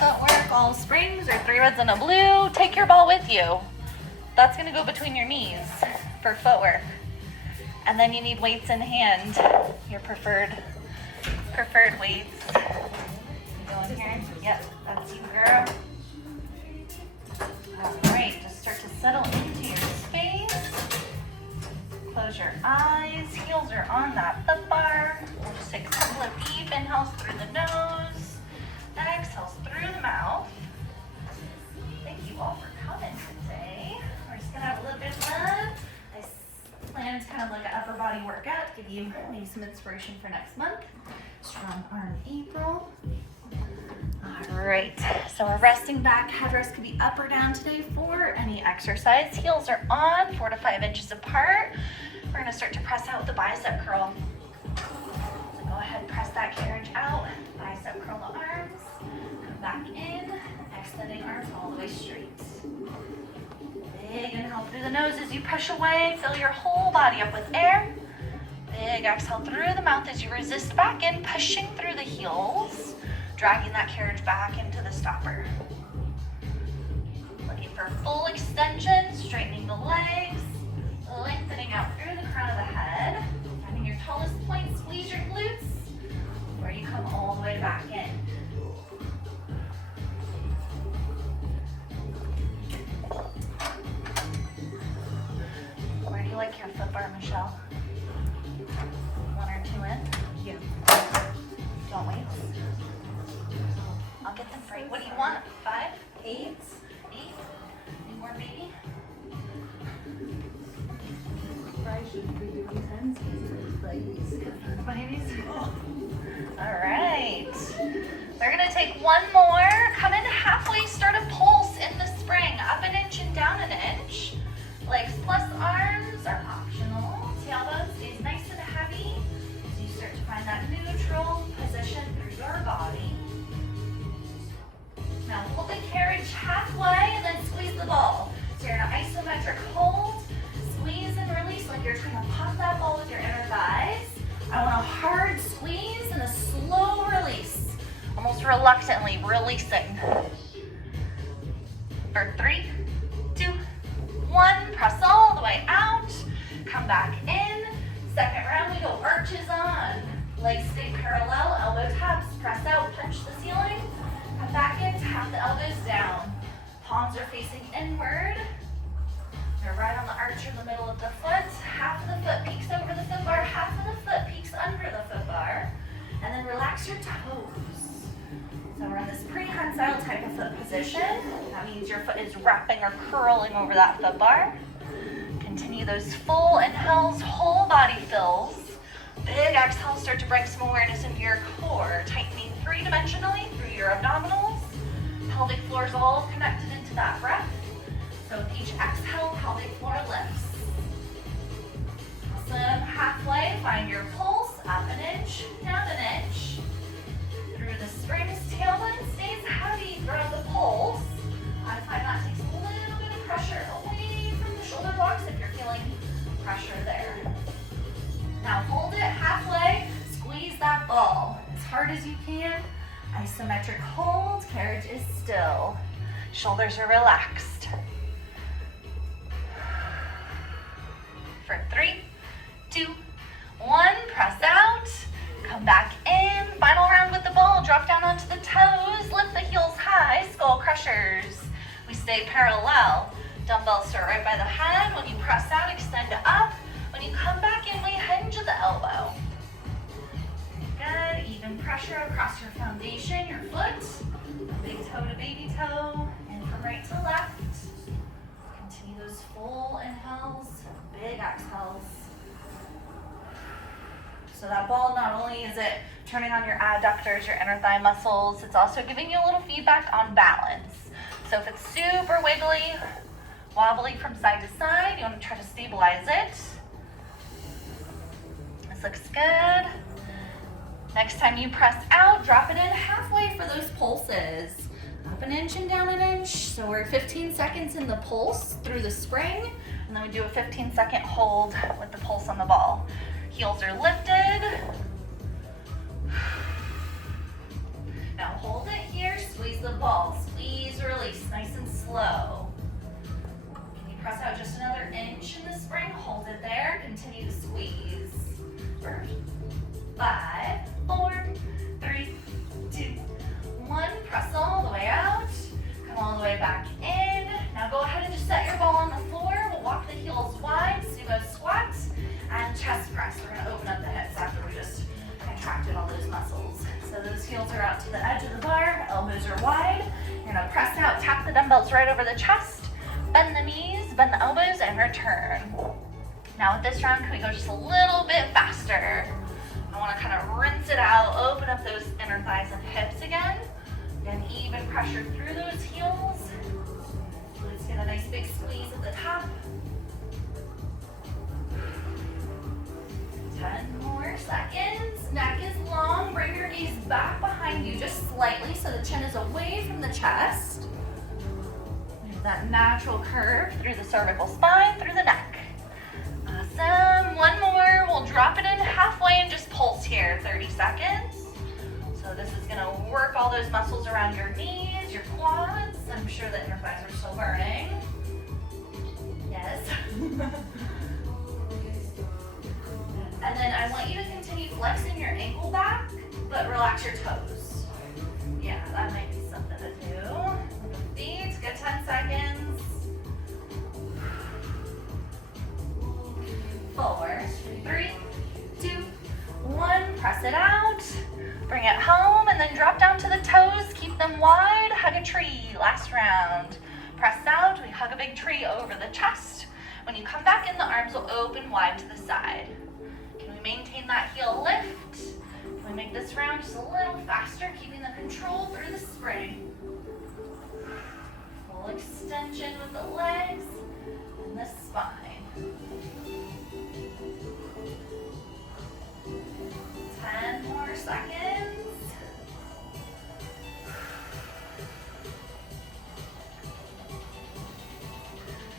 Footwork, all springs or 3 reds and a blue. Take your ball with you. That's gonna go between your knees for footwork. And then you need weights in hand, your preferred weights. You go in here? Yep, that's you, girl. All right, just start to settle into your space. Close your eyes, heels are on that foot bar. We'll just take a couple of deep inhales through the nose, exhales through the mouth. Thank you all for coming today. We're just gonna have a little bit of love. I planned kind of like an upper body workout to give you maybe some inspiration for next month. Strong arm April. All right, so we're resting back. Headrest could be up or down today for any exercise. Heels are on, 4 to 5 inches apart. We're gonna start to press out with the bicep curl. So go ahead, press that carriage out. Bicep curl the arms. Come back in, extending arms all the way straight. Big inhale through the nose as you push away. Fill your whole body up with air. Big exhale through the mouth as you resist back in, pushing through the heels, dragging that carriage back into the stopper. Looking for full extension, straightening the legs, lengthening out through the crown of the head. Finding your tallest point, squeeze your glutes, where you come all the way back in. Where do you like your foot bar, Michelle? 1 or 2 in? Yeah. Don't wait. I'll get them for you. What do you want? 5? 8? 8? Any more, baby? I should be doing 10s like these. 20s? All right. We're gonna take one more. Come in halfway, start a pulse in the spring. Up an inch and down an inch. Legs plus arms are optional. Tailbone stays nice and heavy. So you start to find that neutral position through your body. Now hold the carriage halfway and then squeeze the ball. So you're in an isometric hold. Squeeze and release like you're trying to pop that ball with your inner thighs. I want a hard squeeze and a slow release. Almost reluctantly releasing. For 3, 2, 1. Press all the way out. Come back in. Second round, we go arches on. Legs stay parallel, elbow taps. Press out, punch the ceiling. Come back in, tap the elbows down. Palms are facing inward. You're right on the arch in the middle of the foot. Half of the foot peeks over the foot bar, half of the foot peeks under the foot bar. And then relax your toes. So we're in this prehensile type of foot position. That means your foot is wrapping or curling over that foot bar. Continue those full inhales, whole body fills. Big exhales, start to bring some awareness into your core, tightening 3-dimensionally through your abdominals. Pelvic floor is all connected into that breath. So with each exhale, pelvic floor lifts. Awesome. Halfway, find your pulse, up an inch, down an inch. Through the springs, tailbone stays heavy throughout the pulse. I find that takes a little bit of pressure away from the shoulder blocks if you're feeling pressure there. Now hold it halfway, squeeze that ball as hard as you can. Isometric hold, carriage is still. Shoulders are relaxed. For 3, 2, 1, press out. Come back in. Final round with the ball. Drop down onto the toes. Lift the heels high. Skull crushers. We stay parallel. Dumbbells start right by the head. When you press out, extend up. When you come back in, we hinge at the elbow. Good. Even pressure across your foundation, your foot. Big toe to baby toe. And from right to left. Continue those full inhales, big exhales. So that ball, not only is it turning on your adductors, your inner thigh muscles, it's also giving you a little feedback on balance. So if it's super wiggly, wobbly from side to side, you want to try to stabilize it. This looks good. Next time you press out, drop it in halfway for those pulses. Up an inch and down an inch. So we're 15 seconds in the pulse through the spring, and then we do a 15-second hold with the pulse on the ball. Heels are lifted. Now hold it here, squeeze squeeze the ball. Squeeze, release, nice and slow. Can you press out just another inch in the spring? Hold it there, continue to squeeze. 5, 4, 3, 2, 1. Press all the way out. Come all the way back in. Now go ahead and just set your ball on the floor. We'll walk the heels wide, sumo squat, and chest press. We're gonna open up the hips after we just contracted all those muscles. So those heels are out to the edge of the bar, elbows are wide. You're gonna press out, tap the dumbbells right over the chest, bend the knees, bend the elbows, and return. Now with this round, can we go just a little bit faster? I wanna kind of rinse it out, open up those inner thighs and hips again. Again, even pressure through those heels. Let's get a nice big squeeze at the top. 10 more seconds. Neck is long. Bring your knees back behind you just slightly so the chin is away from the chest. There's that natural curve through the cervical spine, through the neck. Awesome. One more. We'll drop it in halfway and just pulse here. 30 seconds. So this is going to work all those muscles around your knees, your quads. I'm sure that your thighs are still burning. Yes. And then I want you to continue flexing your ankle back, but relax your toes. Yeah, that might be something to do. With the feet, good 10 seconds. 4, 3, 2, 1. Press it out. Bring it home and then drop down to the toes. Keep them wide. Hug a tree. Last round. Press out. We hug a big tree over the chest. When you come back in, the arms will open wide to the side. Can we maintain that heel lift? Can we make this round just a little faster, keeping the control through the spring? Full extension with the legs and the spine. 10 more seconds.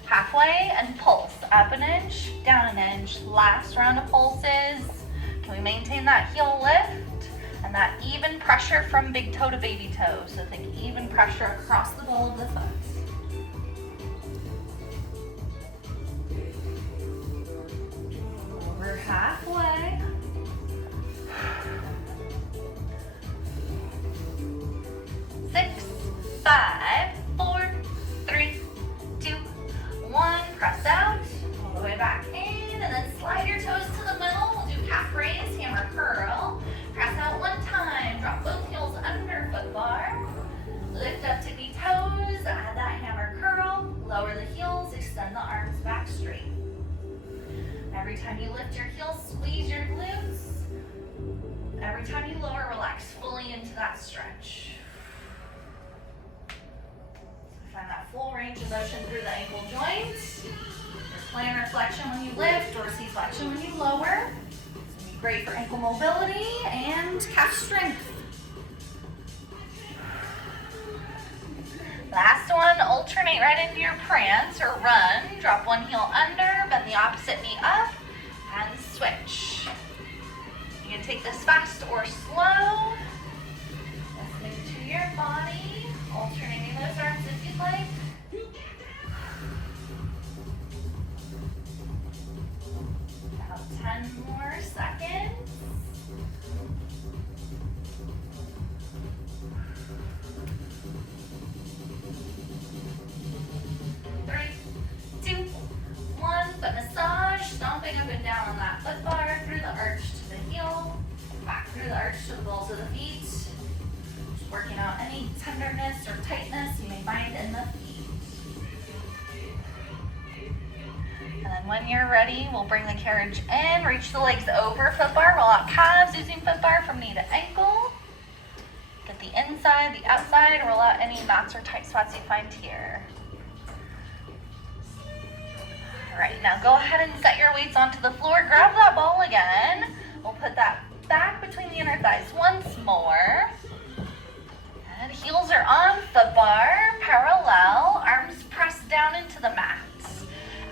Halfway and pulse. Up an inch, down an inch. Last round of pulses. Can we maintain that heel lift and that even pressure from big toe to baby toe? So think even pressure across the ball of the foot. Over halfway. 6, 5, 4, 3, 2, 1. Press out, all the way back in, and then slide your toes to the middle. We'll do calf raise, hammer curl. Press out one time, drop both heels under foot bar. Lift up tippy toes, add that hammer curl. Lower the heels, extend the arms back straight. Every time you lift your heels, squeeze your glutes. Every time you lower, relax fully into that stretch. Find that full range of motion through the ankle joints. Plantar flexion when you lift or C-flexion when you lower. It's going to be great for ankle mobility and calf strength. Last one, alternate right into your prance or run. Drop one heel under, bend the opposite knee up, and switch. You can take this fast or slow. Listening to your body, alternating those arms if you'd like. About 10 more seconds. 3, 2, 1. Foot massage, stomping up and down on that foot bar, through the arch to the heel, back through the arch to the balls of the feet. Just working out any tenderness or tightness you may find in the feet. And then when you're ready, we'll bring the carriage in, reach the legs over foot bar, roll out calves using foot bar from knee to ankle. Get the inside, the outside, roll out any knots or tight spots you find here. All right, now go ahead and set your weights onto the floor. Grab that ball again. We'll put that back between the inner thighs once more. And heels are on foot bar, parallel, arms pressed down into the mat.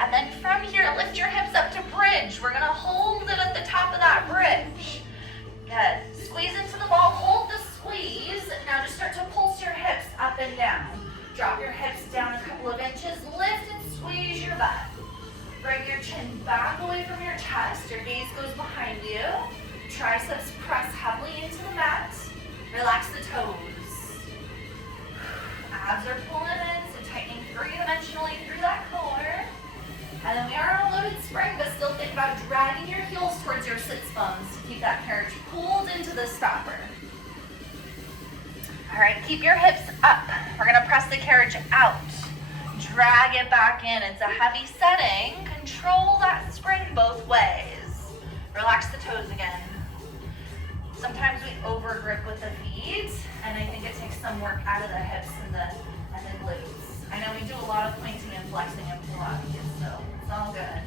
And then from here, lift your hips up to bridge. We're gonna hold it at the top of that bridge. Good, squeeze into the ball, hold the squeeze. Now just start to pulse your hips out up and down. Drop your hips down a couple of inches, lift and squeeze your butt. Bring your chin back away from your chest, your gaze goes behind you. Triceps press heavily into the mat. Relax the toes. Abs are pulling in, so tightening three-dimensionally through that core. And then we are on a loaded spring, but still think about dragging your heels towards your sits bones to keep that carriage pulled into the stopper. All right, keep your hips up. We're gonna press the carriage out. Drag it back in. It's a heavy setting. Control that spring both ways. Relax the toes again. Sometimes we overgrip with the feet, and I think it takes some work out of the hips and the glutes. I know we do a lot of pointing and flexing in Pilates, so it's all good.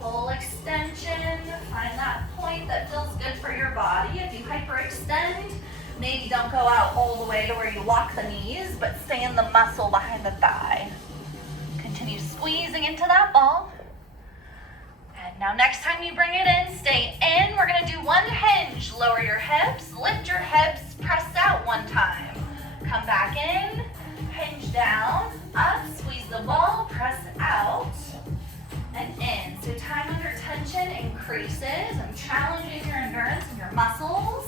Full extension. Find that point that feels good for your body. If you hyperextend, maybe don't go out all the way to where you lock the knees, but stay in the muscle behind the thigh. Continue squeezing into that ball. And now next time you bring it in, stay in. We're gonna do one hinge. Lower your hips, lift your hips, press out one time. Come back in, hinge down, up, squeeze the ball, press out, and in. So time under tension increases. I'm challenging your endurance and your muscles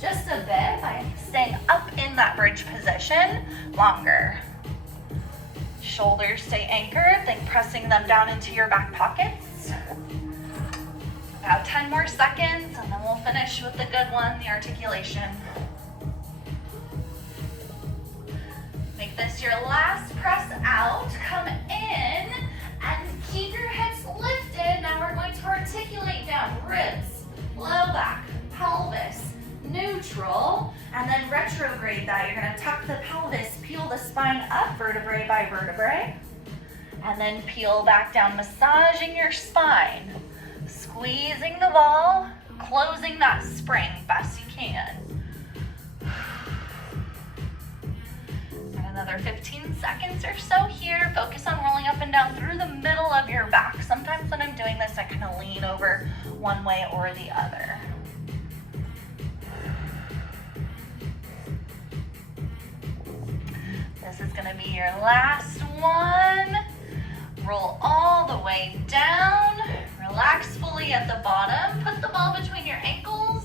just a bit by staying up in that bridge position longer. Shoulders stay anchored, then pressing them down into your back pockets. About 10 more seconds, and then we'll finish with the good one, the articulation. Make this your last press out. Come in and keep your hips lifted. Now we're going to articulate down, ribs, low back, pelvis, neutral, and then retrograde that. You're gonna tuck the pelvis, peel the spine up vertebrae by vertebrae, and then peel back down, massaging your spine, squeezing the ball, closing that spring best you can. And another 15 seconds or so here. Focus on rolling up and down through the middle of your back. Sometimes when I'm doing this, I kind of lean over one way or the other. This is gonna be your last one. Roll all the way down. Relax fully at the bottom. Put the ball between your ankles.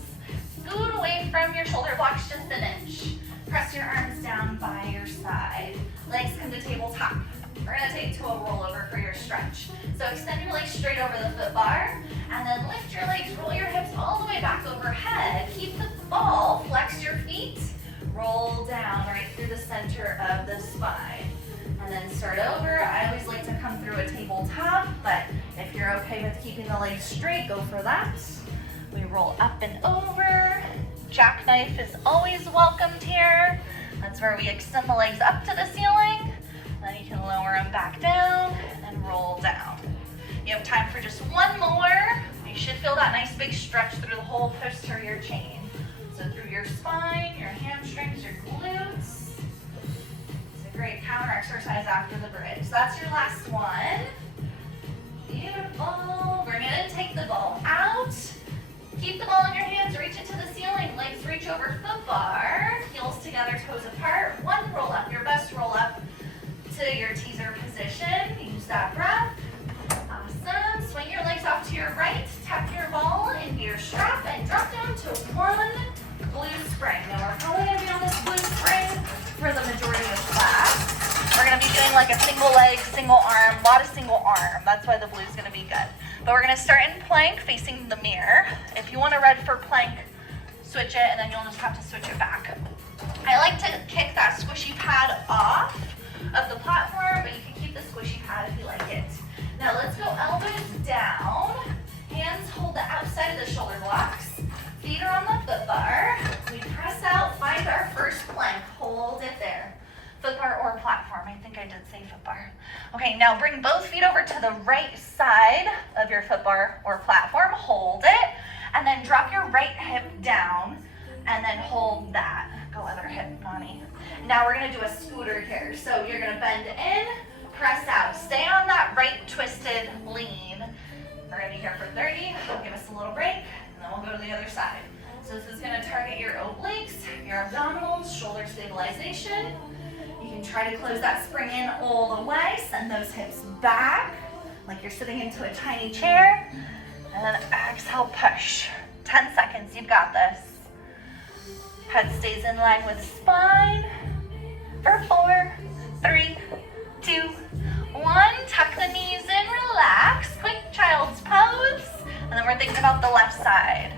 Scoot away from your shoulder blocks just an inch. Press your arms down by your side. Legs come to tabletop. We're gonna take to a rollover for your stretch. So extend your legs straight over the foot bar, and then lift your legs, roll your hips all the way back overhead. Keep the ball, flex your feet, roll down right through the center of the spine. And then start over. I always like to come through a tabletop, but if you're okay with keeping the legs straight, go for that. We roll up and over. Jackknife is always welcomed here. That's where we extend the legs up to the ceiling. Then you can lower them back down and roll down. You have time for just one more. You should feel that nice big stretch through the whole posterior chain. So through your spine, your hamstrings, your glutes. Great counter exercise after the bridge. So that's your last one. Beautiful. Bring it in, take the ball out. Keep the ball in your hands, reach it to the ceiling. Legs reach over foot bar. Heels together, toes apart. One roll up, your best roll up to your teaser position. Use that breath. Awesome. Swing your legs off to your right. Tuck your ball into your strap and drop down to one blue spring. Now we're probably going to be on this blue spring for the majority of class. We're going to be doing like a single leg, single arm, a lot of single arm. That's why the blue is going to be good. But we're going to start in plank facing the mirror. If you want a red for plank, switch it and then you'll just have to switch it back. I like to kick that squishy pad off of the platform, but you can keep the squishy pad if you like it. Now let's go elbows down. Hands hold the outside of the shoulder blocks. Feet are on the foot bar. We press out, find our first plank. Hold it there. Foot bar or platform. I think I did say foot bar. Okay, now bring both feet over to the right side of your foot bar or platform. Hold it. And then drop your right hip down. And then hold that. Go other hip, Nani. Now we're going to do a scooter here. So you're going to bend in, press out. Stay on that right twisted lean. We're going to be here for 30. Give us a little break. And then we'll go to the other side. So this is gonna target your obliques, your abdominals, shoulder stabilization. You can try to close that spring in all the way, send those hips back, like you're sitting into a tiny chair, and then exhale, push. 10 seconds, you've got this. Head stays in line with spine. For 4, 3, 2, 1. Tuck the knees in, relax. Quick child's pose. And then we're thinking about the left side.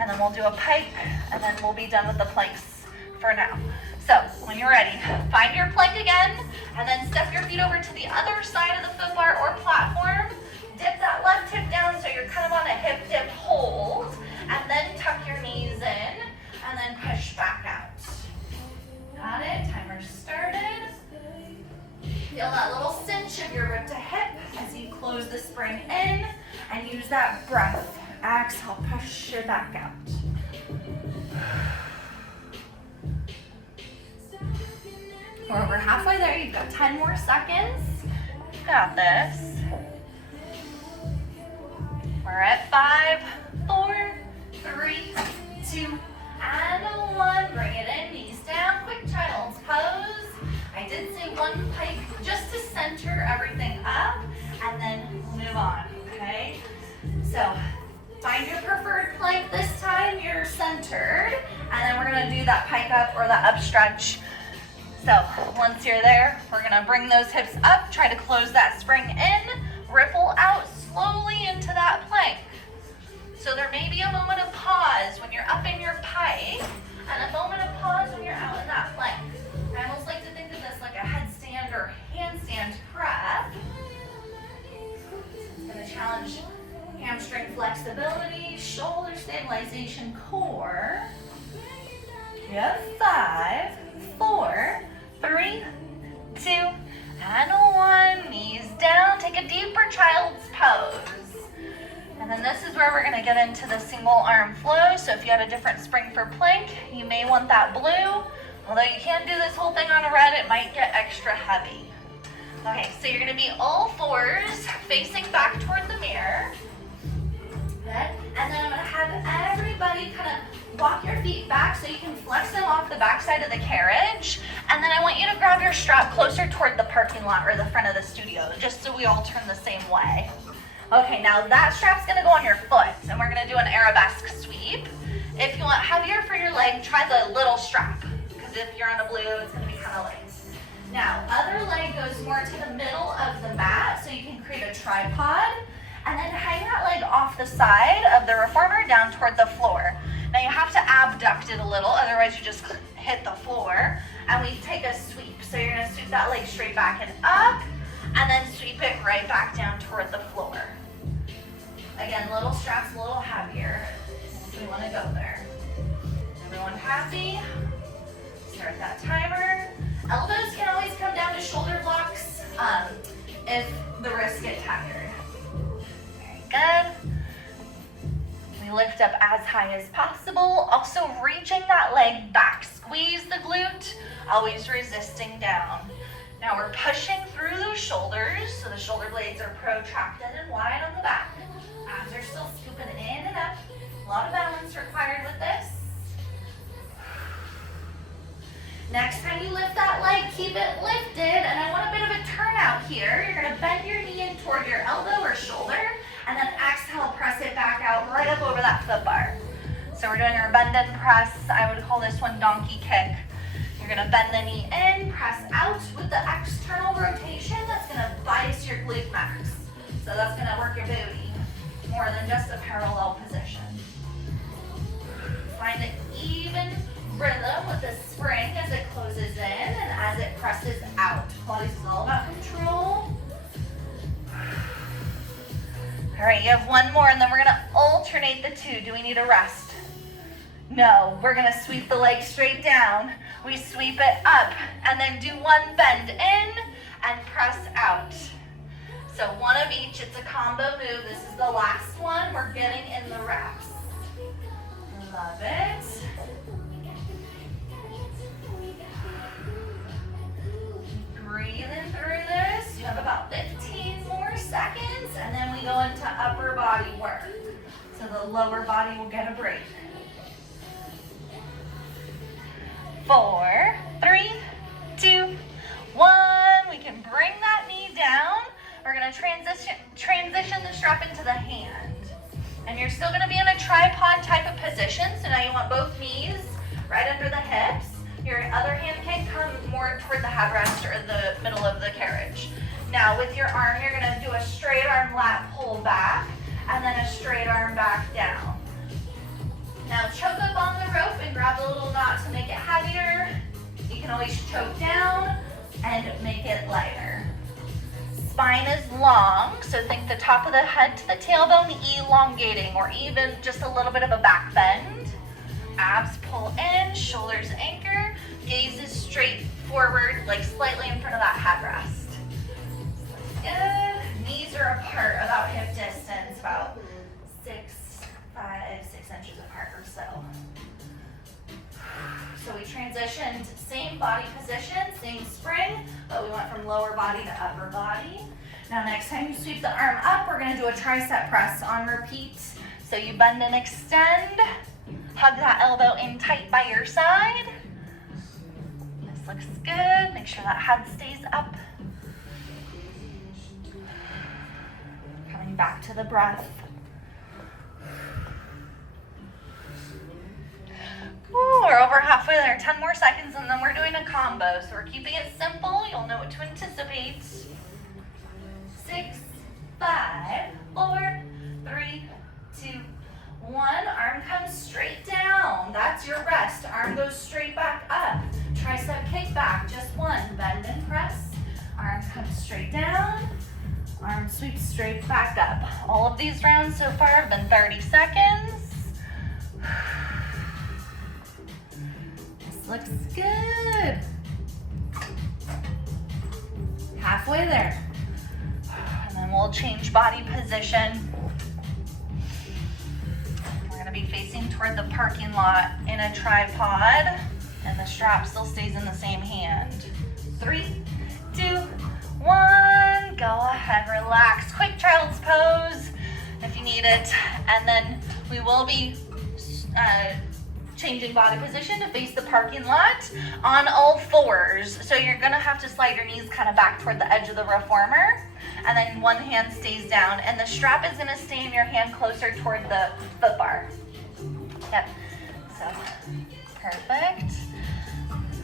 And then we'll do a pike, and then we'll be done with the planks for now. So when you're ready, find your plank again, and then step your feet over to the other side of the foot bar or platform. Dip that left hip down so you're kind of on a hip dip hold, and then tuck your knees in, and then push back out. Got it? Timer started. Feel that little cinch of your rib to hip as you close the spring in, and use that breath. Exhale, push your back out. We're over halfway there. You've got 10 more seconds. You've got this. We're at 5, 4, 3, 2, and 1. Bring it in, knees down, quick child's pose. I did say one pike just to center everything up, and then move on, okay? So find your preferred plank this time, you're centered, and then we're gonna do that pike up or the up stretch. So once you're there, we're gonna bring those hips up, try to close that spring in, ripple out slowly into that plank. So there may be a moment of pause when you're up in your pike, and a moment of pause when you're out in that plank. I almost like to think of this like a headstand or handstand prep. It's gonna challenge hamstring flexibility, shoulder stabilization, core. You have 5, 4, 3, 2, and 1. Knees down. Take a deeper child's pose. And then this is where we're going to get into the single arm flow. So if you had a different spring for plank, you may want that blue. Although you can do this whole thing on a red, it might get extra heavy. Okay, so you're going to be all fours facing back toward the mirror. Good. And then I'm going to have everybody kind of walk your feet back so you can flex them off the back side of the carriage. And then I want you to grab your strap closer toward the parking lot or the front of the studio, just so we all turn the same way. Okay, now that strap's gonna go on your foot, and we're gonna do an arabesque sweep. If you want heavier for your leg, try the little strap, because if you're on a blue, it's gonna be kind of light. Now, other leg goes more to the middle of the mat, so you can create a tripod, and then hang that leg off the side of the reformer down toward the floor. Now you have to abduct it a little, otherwise you just hit the floor, and we take a sweep. So you're gonna sweep that leg straight back and up, and then sweep it right back down toward the floor. Again, little straps, a little heavier. We want to go there. Everyone happy? Start that timer. Elbows can always come down to shoulder blocks if the wrists get tired. Very good. We lift up as high as possible. Also reaching that leg back. Squeeze the glute, always resisting down. Now we're pushing through those shoulders, so the shoulder blades are protracted and wide on the back. Abs are still scooping in and up. A lot of balance required with this. Next time you lift that leg, keep it lifted, and I want a bit of a turnout here. You're gonna bend your knee in toward your elbow or shoulder, and then exhale, press it back out right up over that foot bar. So we're doing our bend and press. I would call this one donkey kick. You're gonna bend the knee in, press out with the external rotation. That's gonna bias your glute max. So that's gonna work your booty more than just a parallel position. Find an even rhythm with the spring as it closes in and as it presses out. Pilates is all about control. All right, you have one more, and then we're gonna alternate the two. Do we need a rest? No, we're gonna sweep the leg straight down. We sweep it up, and then do one bend in and press out. So one of each, it's a combo move. This is the last one. We're getting in the wraps. Love it. Breathing through this. You have about 15 more seconds, and then we go into upper body work. So the lower body will get a break. 4, 3, 2, 1. We can bring that knee down. We're gonna transition the strap into the hand. And you're still gonna be in a tripod type of position. So now you want both knees right under the hips. Your other hand can come more toward the headrest or the middle of the carriage. Now with your arm, you're gonna do a straight arm lat pull back and then a straight arm back down. Now choke up on the rope and grab a little knot to make it heavier. You can always choke down and make it lighter. Spine is long, so think the top of the head to the tailbone elongating, or even just a little bit of a back bend. Abs pull in, shoulders anchor, gaze is straight forward, like slightly in front of that headrest. Good. Knees are apart, about hip distance, about 6 inches apart or so. So we transitioned, same body position, same spring, but we went from lower body to upper body. Now next time you sweep the arm up, we're gonna do a tricep press on repeat. So you bend and extend, hug that elbow in tight by your side. This looks good, make sure that head stays up. Coming back to the breath. Ooh, we're over halfway there, 10 more seconds and then we're doing a combo. So we're keeping it simple, you'll know what to anticipate. 6, 5, 4, 3, 2, 1. Arm comes straight down, that's your rest. Arm goes straight back up. Tricep kick back, just one. Bend and press. Arm comes straight down. Arm sweeps straight back up. All of these rounds so far have been 30 seconds. Looks good. Halfway there. And then we'll change body position. We're gonna be facing toward the parking lot in a tripod, and the strap still stays in the same hand. 3, 2, 1. Go ahead, relax. Quick child's pose if you need it. And then we will be changing body position to face the parking lot on all fours. So you're gonna have to slide your knees kind of back toward the edge of the reformer, and then one hand stays down, and the strap is gonna stay in your hand closer toward the foot bar. Yep, so perfect.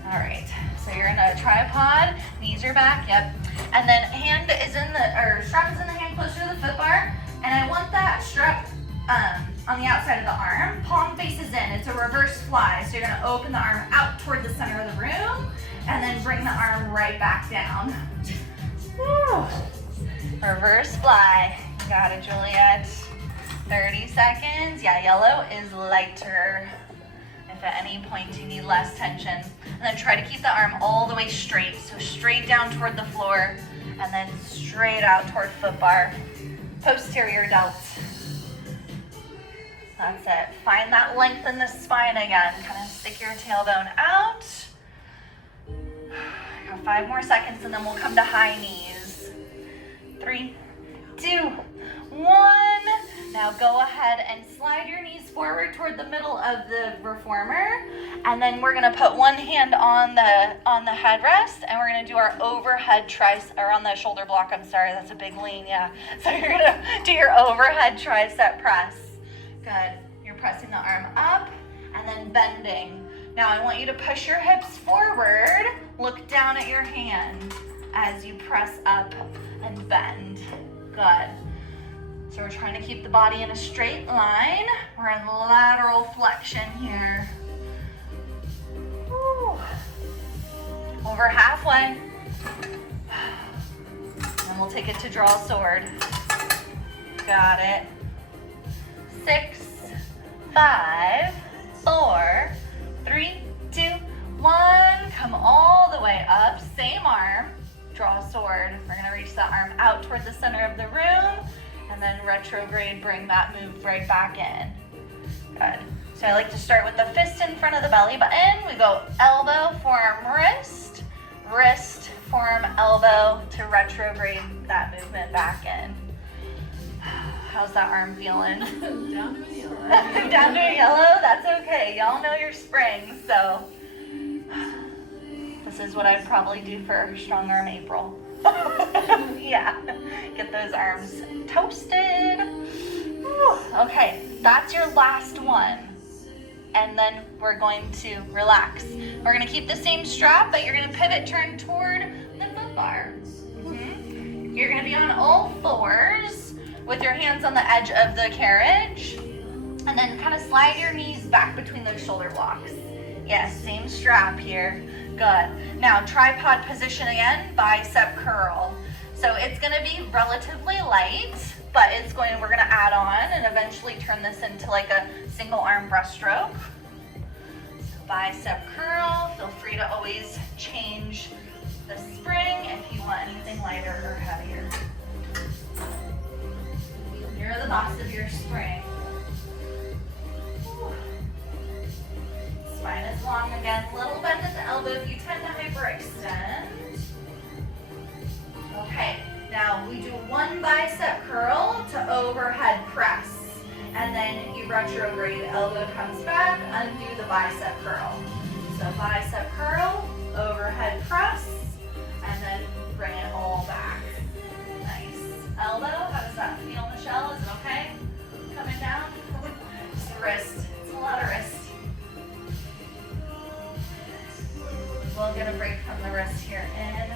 All right, so you're in a tripod, knees are back, yep. And then hand is in the, or strap is in the hand closer to the foot bar, and I want that strap on the outside of the arm, palm faces in. It's a reverse fly. So you're gonna open the arm out toward the center of the room and then bring the arm right back down. Woo. Reverse fly. Got it, Juliet. 30 seconds. Yeah, yellow is lighter. If at any point you need less tension. And then try to keep the arm all the way straight. So straight down toward the floor and then straight out toward foot bar. Posterior delts. That's it. Find that length in the spine again. Kind of stick your tailbone out. Got 5 more seconds and then we'll come to high knees. 3, 2, 1. Now go ahead and slide your knees forward toward the middle of the reformer. And then we're gonna put one hand on the headrest and we're gonna do our overhead or on the shoulder block, I'm sorry, that's a big lean, yeah. So you're gonna do your overhead tricep press. Good. You're pressing the arm up and then bending. Now I want you to push your hips forward. Look down at your hand as you press up and bend. Good. So we're trying to keep the body in a straight line. We're in lateral flexion here. Woo. Over halfway. And we'll take it to draw sword. Got it. 6, 5, 4, 3, 2, 1. Come all the way up. Same arm. Draw sword. We're going to reach that arm out toward the center of the room. And then retrograde, bring that move right back in. Good. So I like to start with the fist in front of the belly button. We go elbow, forearm, wrist. Wrist, forearm, elbow to retrograde that movement back in. How's that arm feeling? Down to a yellow. Down to a yellow? That's okay. Y'all know your springs, so is what I'd probably do for Strong Arm April. Yeah, get those arms toasted. Whew. Okay, that's your last one. And then we're going to relax. We're gonna keep the same strap, but you're gonna pivot, turn toward the foot bar. You're gonna be on all fours with your hands on the edge of the carriage, and then kind of slide your knees back between those shoulder blocks. Yes, same strap here. Good. Now tripod position again, bicep curl. So it's gonna be relatively light, but we're gonna add on and eventually turn this into like a single arm breaststroke. So bicep curl, feel free to always change the spring if you want anything lighter or heavier. You're the boss of your spring. Spine is long again, little bend at the elbow if you tend to hyperextend. Okay, now we do one bicep curl to overhead press. And then you retrograde, elbow comes back, undo the bicep curl. So bicep curl, overhead press, and then bring it all back. Nice. Elbow, how does that feel, Michelle? Is it okay? Coming down? Just wrist. It's a lot of wrist. We'll get a break from the wrist here in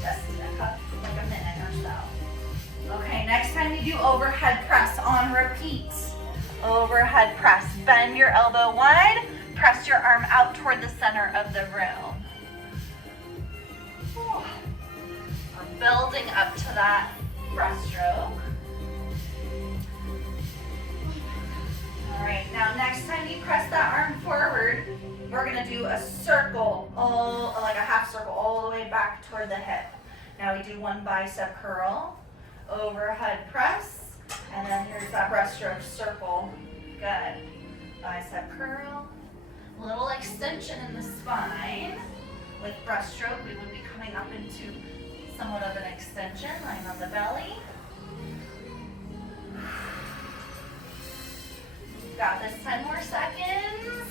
just like a minute or so. Okay, next time you do overhead press on repeat. Overhead press. Bend your elbow wide. Press your arm out toward the center of the room. We're building up to that breaststroke. All right, now next time you press that arm forward, we're gonna do a circle, like a half circle all the way back toward the hip. Now we do one bicep curl, overhead press, and then here's that breaststroke circle. Good. Bicep curl, little extension in the spine. With breaststroke, we would be coming up into somewhat of an extension, lying on the belly. Got this, 10 more seconds.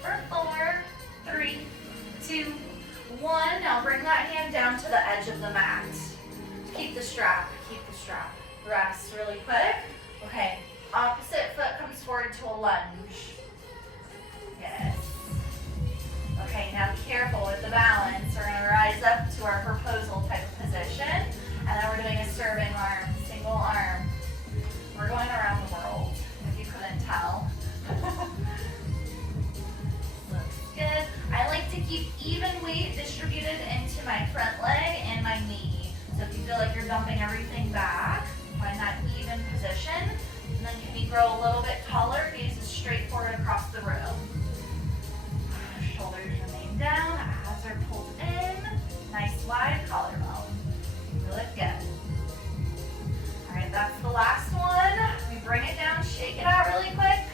For 4, 3, 2, 1. Now bring that hand down to the edge of the mat. Keep the strap, keep the strap. Rest really quick. Okay, opposite foot comes forward to a lunge. Yes. Okay, now be careful with the balance. We're gonna rise up to our proposal type of position, and then we're doing a serving arm, single arm. We're going around the world, if you couldn't tell. Looks good. I like to keep even weight distributed into my front leg and my knee. So if you feel like you're dumping everything back, find that even position. And then can you grow a little bit taller, gaze straight forward across the room. Shoulders remain down, abs are pulled in. Nice wide collarbone. You look good. All right, that's the last one. We bring it down, shake it out really quick.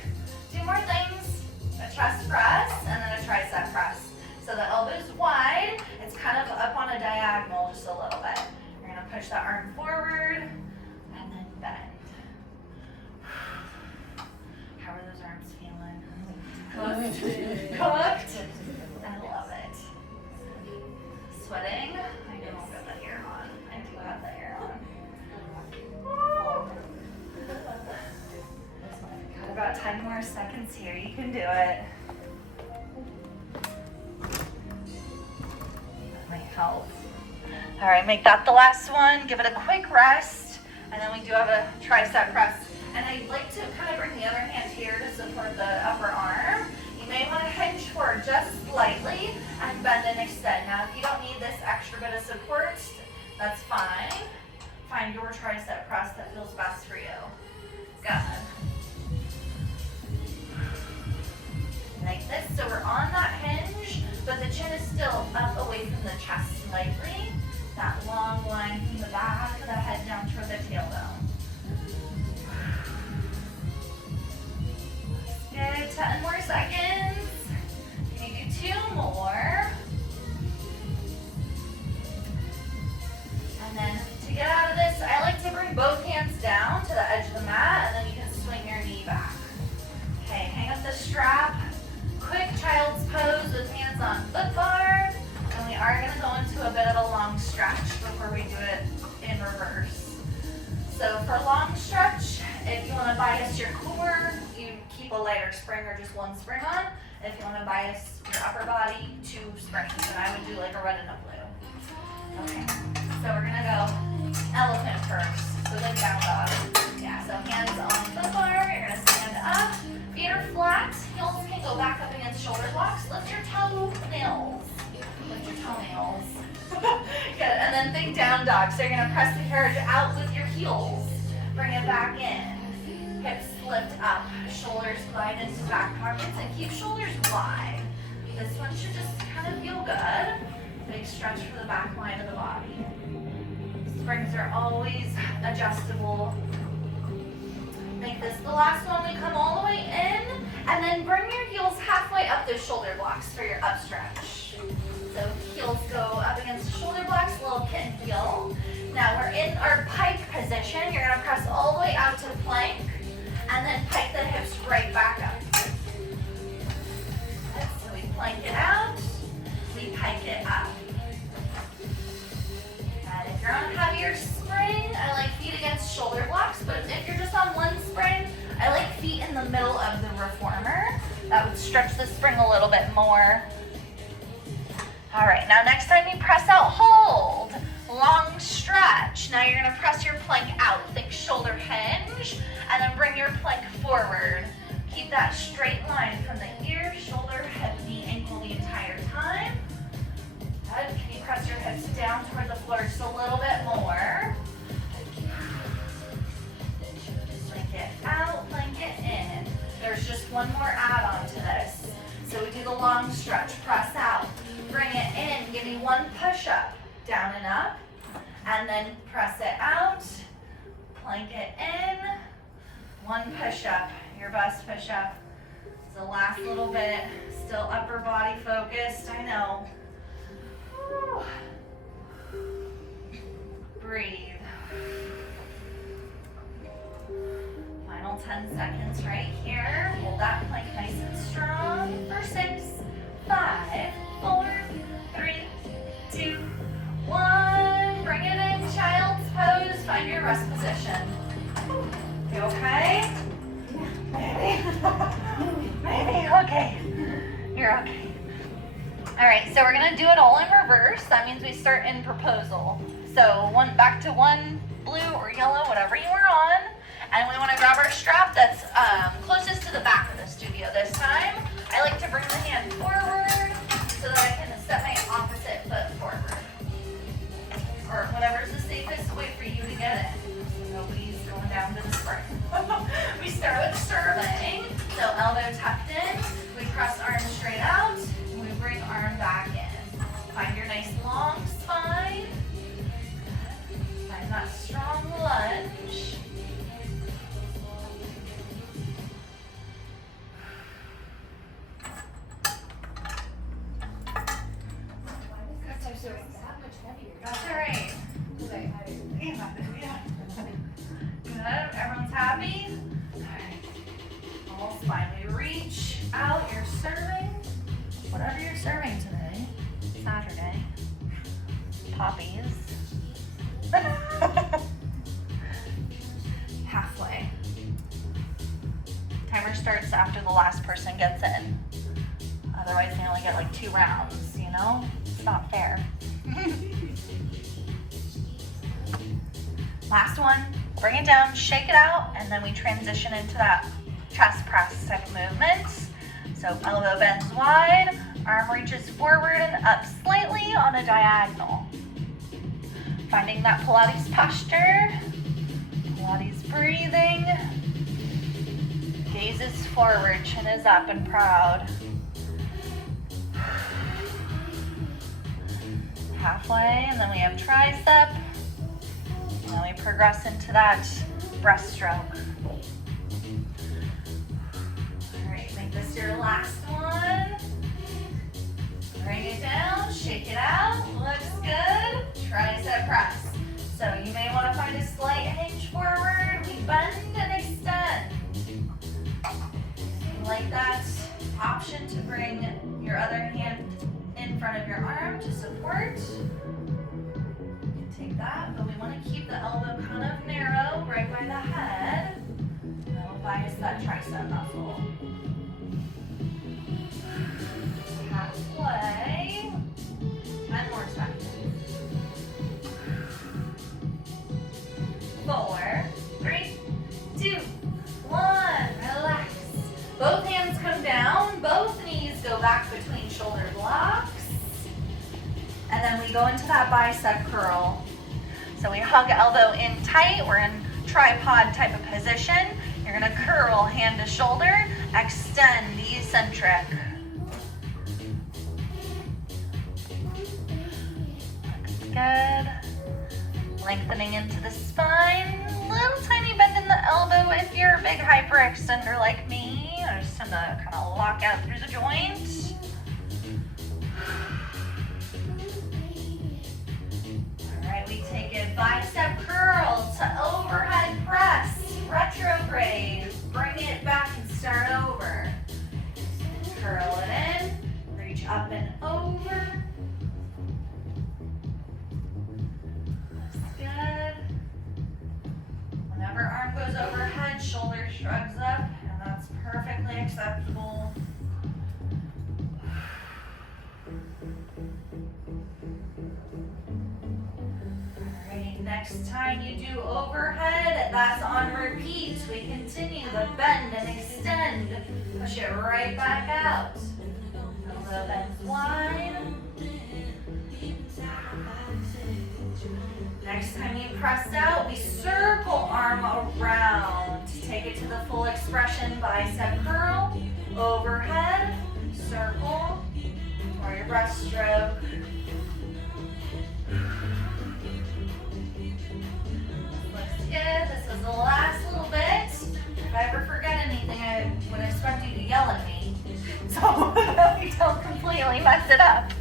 2 more things. A chest press and then a tricep press. So the elbow's wide. It's kind of up on a diagonal just a little bit. You're gonna push that arm forward and then bend. How are those arms feeling? Cooked? Cooked? I love it. Sweating? I don't got the hair on. I do have the hair on. Got about 10 more seconds here. You can do it. That might help. All right, make that the last one. Give it a quick rest. And then we do have a tricep press. And I like to kind of bring the other hand here to support the upper arm. You may want to hinge forward just slightly and bend and extend. Now, if you don't need this extra bit of support, that's fine. Find your tricep press that feels best for you. Good. Like this, so we're on that hinge, but the chin is still up away from the chest slightly. That long line from the back of the head down toward the tailbone. Good, 10 more seconds. Can you do 2 more? And then to get out of this, I like to bring we do it in reverse. So for long stretch, if you want to bias your core, you keep a lighter spring or just one spring on. If you want to bias your upper body, 2 springs, and I would do like a red and a blue. Okay, so we're gonna go elephant first. So then down dog. Yeah, so hands on the bar, you're gonna stand up, feet are flat, heels can go back up against shoulder blocks, lift your toenails. Lift your toenails. Good, and then think down dog. So you're gonna press the carriage out with your heels. Bring it back in. Hips lift up, shoulders glide into back pockets, and keep shoulders wide. This one should just kind of feel good. Big stretch for the back line of the body. Springs are always adjustable. Make this the last one. We come all the way in, and then bring your heels halfway up those shoulder blocks for your up stretch. So heels go up against the shoulder blocks, little kitten heel. Now we're in our pike position. You're gonna press all the way out to plank, and then pike the hips right back up. So we plank it out, we pike it up. And if you're on a heavier spring, I like feet against shoulder blocks, but if you're just on one spring, I like feet in the middle of the reformer. That would stretch the spring a little bit more. All right, now next time you press out, hold. Long stretch. Now you're gonna press your plank out. Think shoulder hinge, and then bring your plank forward. Keep that straight line from the ear, shoulder, hip, knee, ankle the entire time. Good. Can you press your hips down toward the floor just a little bit more? Plank it out, plank it in. There's just one more add-on to this. So we do the long stretch, press out, bring it in, give me one push-up, down and up, and then press it out, plank it in, one push-up, your best push-up. It's the last little bit, still upper body focused, I know. Whew. Breathe. Final 10 seconds right here. Hold that plank nice and strong for 6, 5, 4, 3, 2, 1. Bring it in, child's pose. Find your rest position. You okay? Maybe. Maybe. Okay. You're okay. All right, so we're gonna do it all in reverse. That means we start in proposal. So back to one blue or yellow, whatever you were on. And we want to grab our strap that's closest to the back of the studio this time. I like to bring the hand forward so that I can step my opposite foot forward. Or whatever's the safest way for you to get in. So nobody's going down to the spring. We start with sterling. So elbow tucked in. We press arm straight out. And we bring arm back in. Find your nice long spine. Find that strong lunge. That's all right. Yeah. Good. Everyone's happy? All right. Almost fine. We reach out. You're serving. Whatever you're serving today. Saturday. Poppies. Halfway. Timer starts after the last person gets in. Otherwise, they only get like 2 rounds, you know? It's not fair. Last one, bring it down, shake it out, and then we transition into that chest press type of movement. So elbow bends wide, arm reaches forward and up slightly on a diagonal. Finding that Pilates posture, Pilates breathing, gaze is forward, chin is up and proud. Halfway, and then we have tricep, and then we progress into that breaststroke. All right, make this your last one. Bring it down, shake it out, looks good. Tricep press. So you may want to find a slight hinge forward. We bend and extend. Like that option to bring your other hand in front of your arm to support. You can take that, but we want to keep the elbow kind of narrow right by the head. That will bias that tricep muscle. Halfway. 10 more seconds. 4, 3, 2, 1. Relax. Both hands come down. Both knees go back between shoulder blocks. And then we go into that bicep curl. So we hug elbow in tight. We're in tripod type of position. You're going to curl hand to shoulder. Extend the eccentric. Good. Lengthening into the spine. Little tiny bend in the elbow if you're a big hyperextender like me. I just tend to kind of lock out through the joint. All right, we take a bicep curl to overhead press. Retrograde. Bring it back and start over. Curl it in. Reach up and over. Good. Whenever arm goes overhead, shoulder shrugs up, and that's perfectly acceptable. Alright, next time you do overhead, that's on repeat. We continue the bend and extend. Push it right back out. Elbow bends wide. Next time you press out, we circle arm around. Take it to the full expression, bicep curl, overhead, circle, or your breaststroke. Looks good. This is the last little bit. If I ever forget anything, I would expect you to yell at me, so that we don't completely mess it up.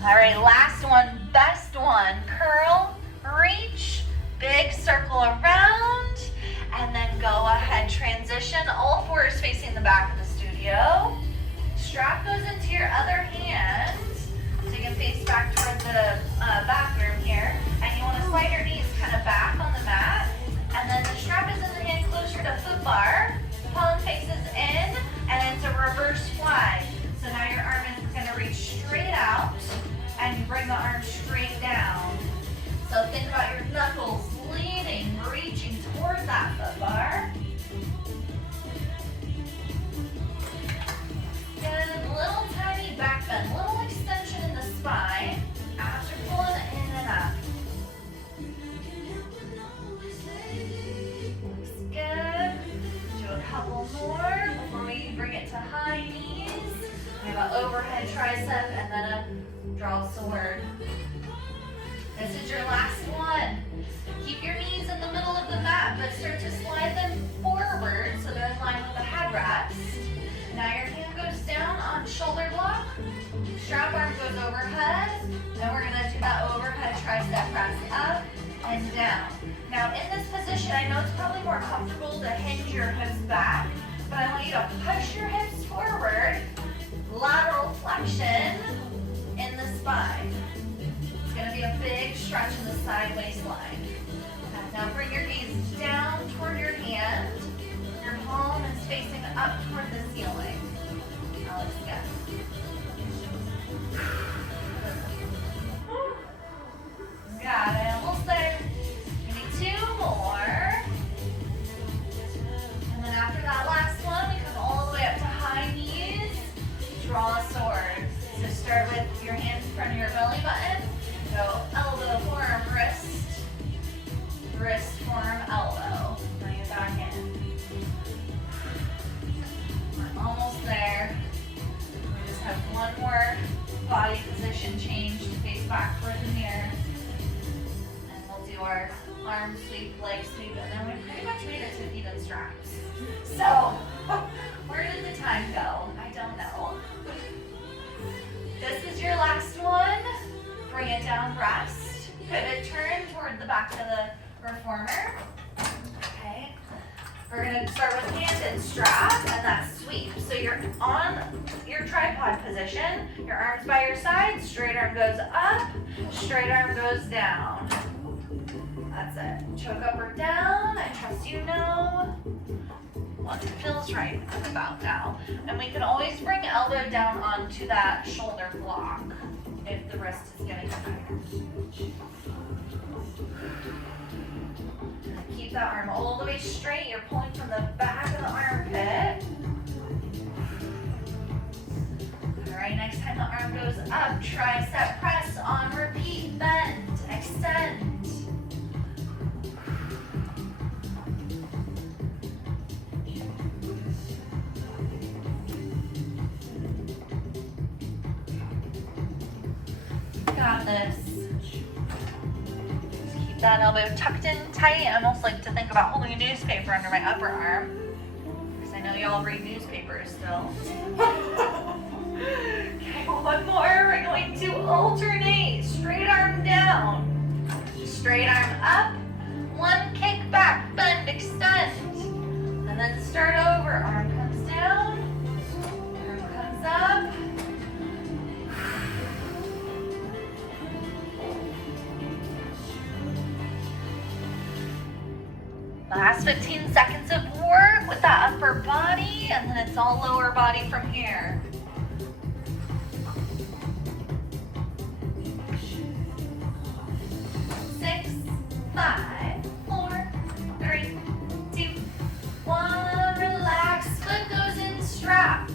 All right, last one, best one. Curl, reach, big circle around, and then go ahead, transition. All fours facing the back of the studio. Strap goes into your other hand, so you can face back toward the bathroom here. And you want to slide your knees kind of back on the mat, and then the strap is in the hand closer to foot bar. Palm faces in, and it's a reverse fly. So now your arm is going to reach straight out, and you bring the arm straight down. So think about your knuckles leaning, reaching toward that foot bar. Good, little tiny back bend, little extension in the spine. Abs are pulling in and up. Looks good. Do a couple more before we bring it to high knees. We have an overhead tricep and then a draw sword. This is your last one. Keep your knees in the middle of the mat, but start to slide them forward so they're in line with the headrest. Now your hand goes down on shoulder block. Strap arm goes overhead. Then we're gonna do that overhead tricep press up and down. Now in this position, I know it's probably more comfortable to hinge your hips back, but I want you to push your hips forward. Lateral flexion in the spine. It's going to be a big stretch in the side waistline. Now bring your gaze down toward your hand. Your palm is facing up toward the ceiling. That looks good. Got it. Almost there. We need 2 more. And then after that last one, we come all the way up to high knees. Draw a sword. So start with your hands in front of your belly button. Go elbow, forearm, wrist. Wrist, forearm, elbow. Bring it back in. sweep. So you're on your tripod position, your arms by your side, straight arm goes up, straight arm goes down. That's it. Choke up or down. I trust you know what feels right about now. And we can always bring elbow down onto that shoulder block if the wrist is getting tired. Keep that arm all the way straight. You're pulling from the back of the armpit. All right, next time the arm goes up, tricep press on repeat, bend, extend. Got this. Just keep that elbow tucked in tight. I almost like to think about holding a newspaper under my upper arm, because I know y'all read newspapers still. Okay, one more. We're going to alternate. Straight arm down, straight arm up, one kick back, bend, extend, and then start over. Arm comes down, arm comes up. Last 15 seconds of work with that upper body, and then it's all lower body from here. Six, five, four, three, two, one. Relax. Foot goes in strap.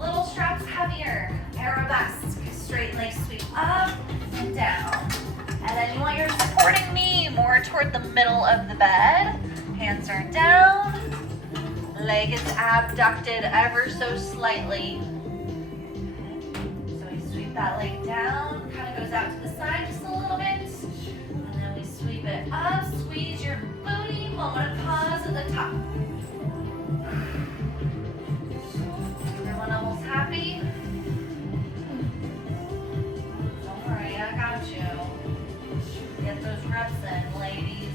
Little straps heavier. Arabesque. Straight leg sweep up and down. And then you want your supporting knee more toward the middle of the bed. Hands are down, leg is abducted ever so slightly. So we sweep that leg down, kind of goes out to the side just a little bit. And then we sweep it up, squeeze your booty, moment of pause at the top. Everyone almost happy? Don't worry, I got you. Get those reps in, ladies.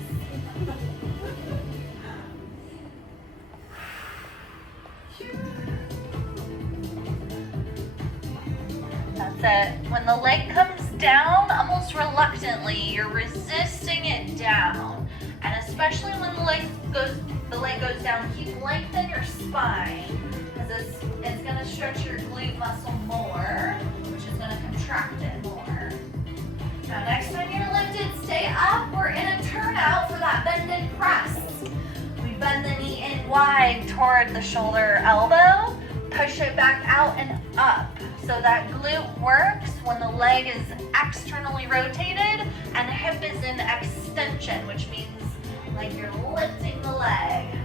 That's it. When the leg comes down, almost reluctantly, you're resisting it down. And especially when the leg goes down, keep lengthening your spine, because it's going to stretch your glute muscle more, which is going to contract it more. Now next time you're lifted, stay up. We're in a turnout for that bended press. We bend the knee in wide toward the shoulder elbow, push it back out and up. So that glute works when the leg is externally rotated and the hip is in extension, which means like you're lifting the leg.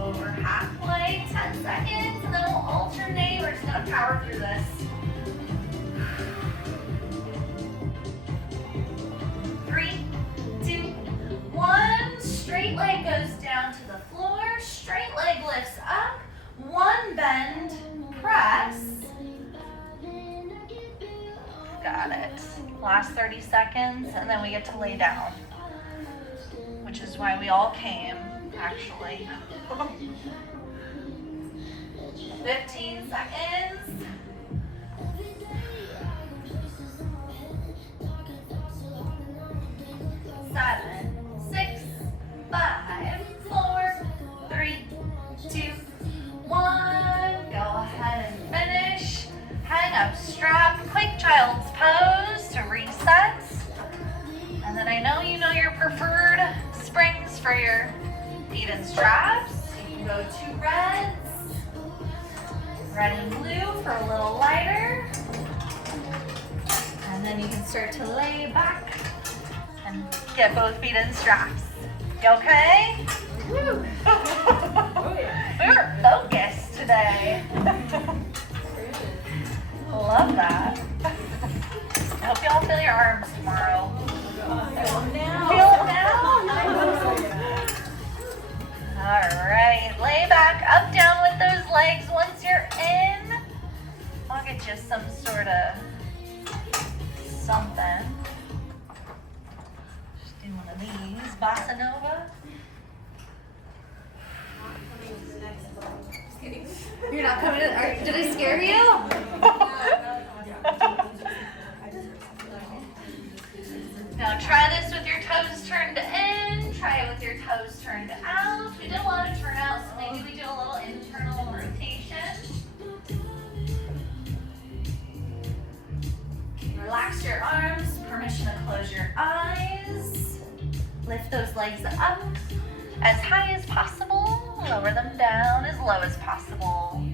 Over halfway, 10 seconds, and then we'll alternate. We're just gonna power through this. 3, 2, 1. Straight leg goes down to the floor. Straight leg lifts up. One bend, press. Got it. Last 30 seconds, and then we get to lay down, which is why we all came, actually. 15 seconds. 7, 6, 5, 4, 3, 2, 1. Go ahead and finish. Hang up strap. Quick child's pose to reset. And then I know you know your preferred springs for your feet and straps. You can go 2 reds. Red and blue for a little lighter. And then you can start to lay back and get both feet in straps. You okay? Woo. Oh yeah. We were focused today. Love that. I hope y'all feel your arms tomorrow. Feel them now. Feel it now? Alright, lay back, up, down with those legs. Once you're in, I'll get you some sort of something. Just do one of these, Bossa Nova. You're not coming in? Did I scare you? Now try this with your toes turned in. Try it with your toes turned out. We did a lot of turnouts, so maybe we do a little internal rotation. Relax your arms. Permission to close your eyes. Lift those legs up as high as possible. Lower them down as low as possible.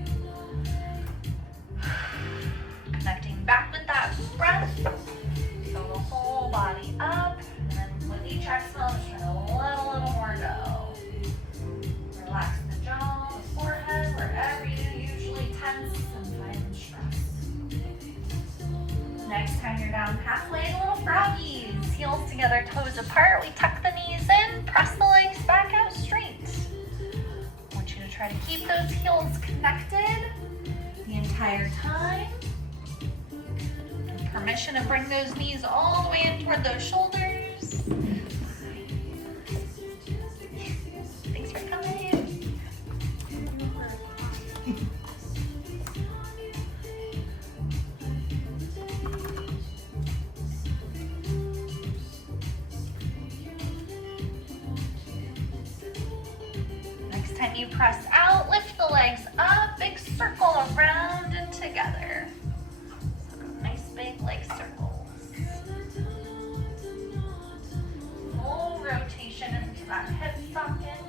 Connecting back with that breath. Fill the whole body up. And then with each exhale, just try to let a little more go. Relax the jaw, the forehead, wherever you usually tense and find stress. Next time you're down halfway, little froggies. Heels together, toes apart. We tuck the knees in, press the legs back out straight. I want you to try to keep those heels connected the entire time. Permission to bring those knees all the way in toward those shoulders. Thanks for coming. Next time you press out, lift the legs up, big circle around and together. Big leg circles. Full rotation into that hip socket.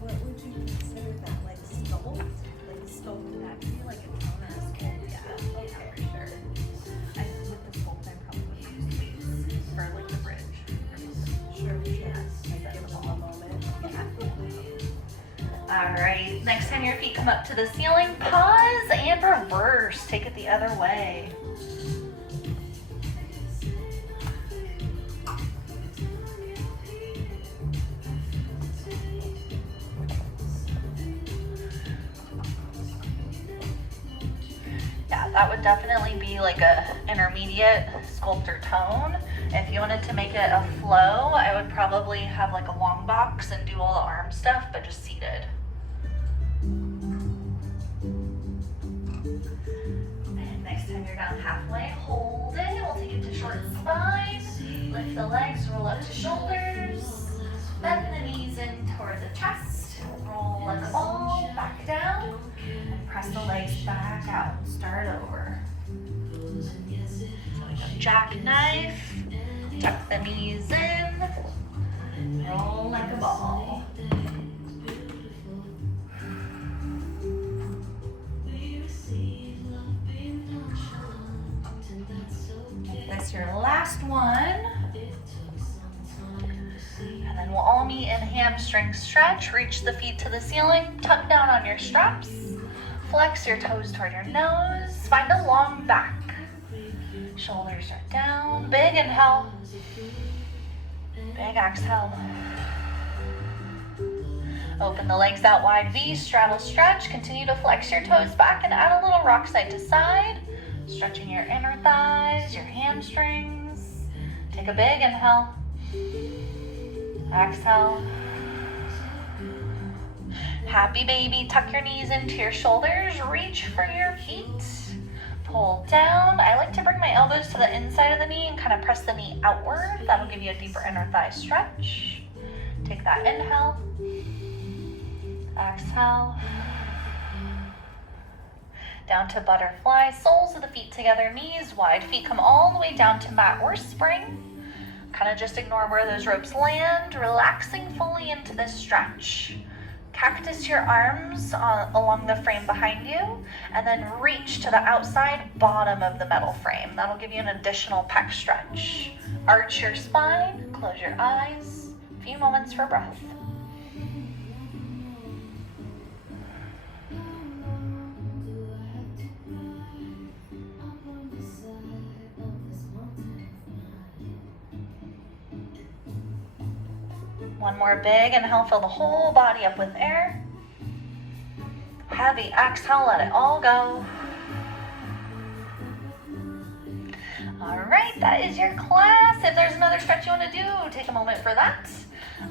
What would you consider that? Like sculpt? Like a sculpt would that be like a toner sculpt? Yeah. Okay, for sure. With the sculpt, I probably use weights for like the bridge. Sure, yes. Like give them a moment. Yeah. All right, next time your feet come up to the ceiling, pause and reverse. Take it the other way. Yeah, that would definitely be like a intermediate sculptor tone. If you wanted to make it a flow, I would probably have like a long box and do all the arm stuff, but just seated. And next time you're down halfway, hold it. We'll take it to short spine. Lift the legs, roll up to shoulders. Bend the knees in toward the chest. Roll like a ball, back down. And press the legs back out. Start over. So we go jackknife. Tuck the knees in. Roll like a ball. That's your last one. And then we'll all meet in hamstring stretch. Reach the feet to the ceiling. Tuck down on your straps. Flex your toes toward your nose. Find a long back. Shoulders are down. Big inhale. Big exhale. Open the legs out wide V. Straddle stretch. Continue to flex your toes back and add a little rock side to side. Stretching your inner thighs, your hamstrings. Take a big inhale. Exhale. Happy baby, tuck your knees into your shoulders, reach for your feet, pull down. I like to bring my elbows to the inside of the knee and kind of press the knee outward. That'll give you a deeper inner thigh stretch. Take that inhale, exhale. Down to butterfly, soles of the feet together, knees wide, feet come all the way down to mat or spring. Kind of just ignore where those ropes land, relaxing fully into this stretch. Cactus your arms along the frame behind you, and then reach to the outside bottom of the metal frame. That'll give you an additional pec stretch. Arch your spine, close your eyes. A few moments for breath. One more big inhale, fill the whole body up with air. Heavy exhale, let it all go. All right, that is your class. If there's another stretch you want to do, take a moment for that.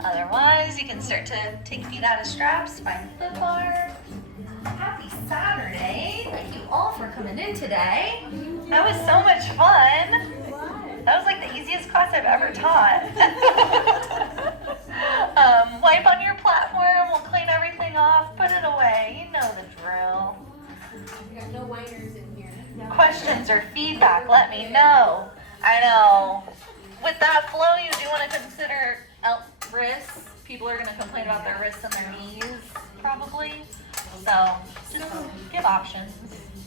Otherwise, you can start to take feet out of straps, find the foot bar. Happy Saturday. Thank you all for coming in today. That was so much fun. That was like the easiest class I've ever taught. Wipe on your platform, we'll clean everything off, put it away. You know the drill. We got no whiners in here. Questions or feedback, let me know. I know. With that flow, you do want to consider wrists. People are going to complain about their wrists and their knees, probably. So, just give options.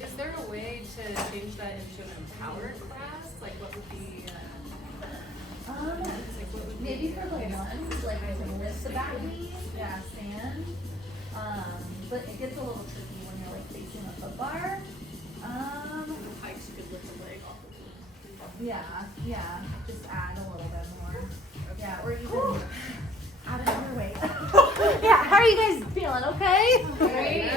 Is there a way to change that into an empowered class? Like, what would be? Maybe for the ones like I can lift the back knee, yeah, stand. But it gets a little tricky when you're like facing a foot bar. Pikes could lift a leg off of it. Yeah, just add a little bit more. Yeah, or even add another weight. Yeah, how are you guys feeling? Okay? Great.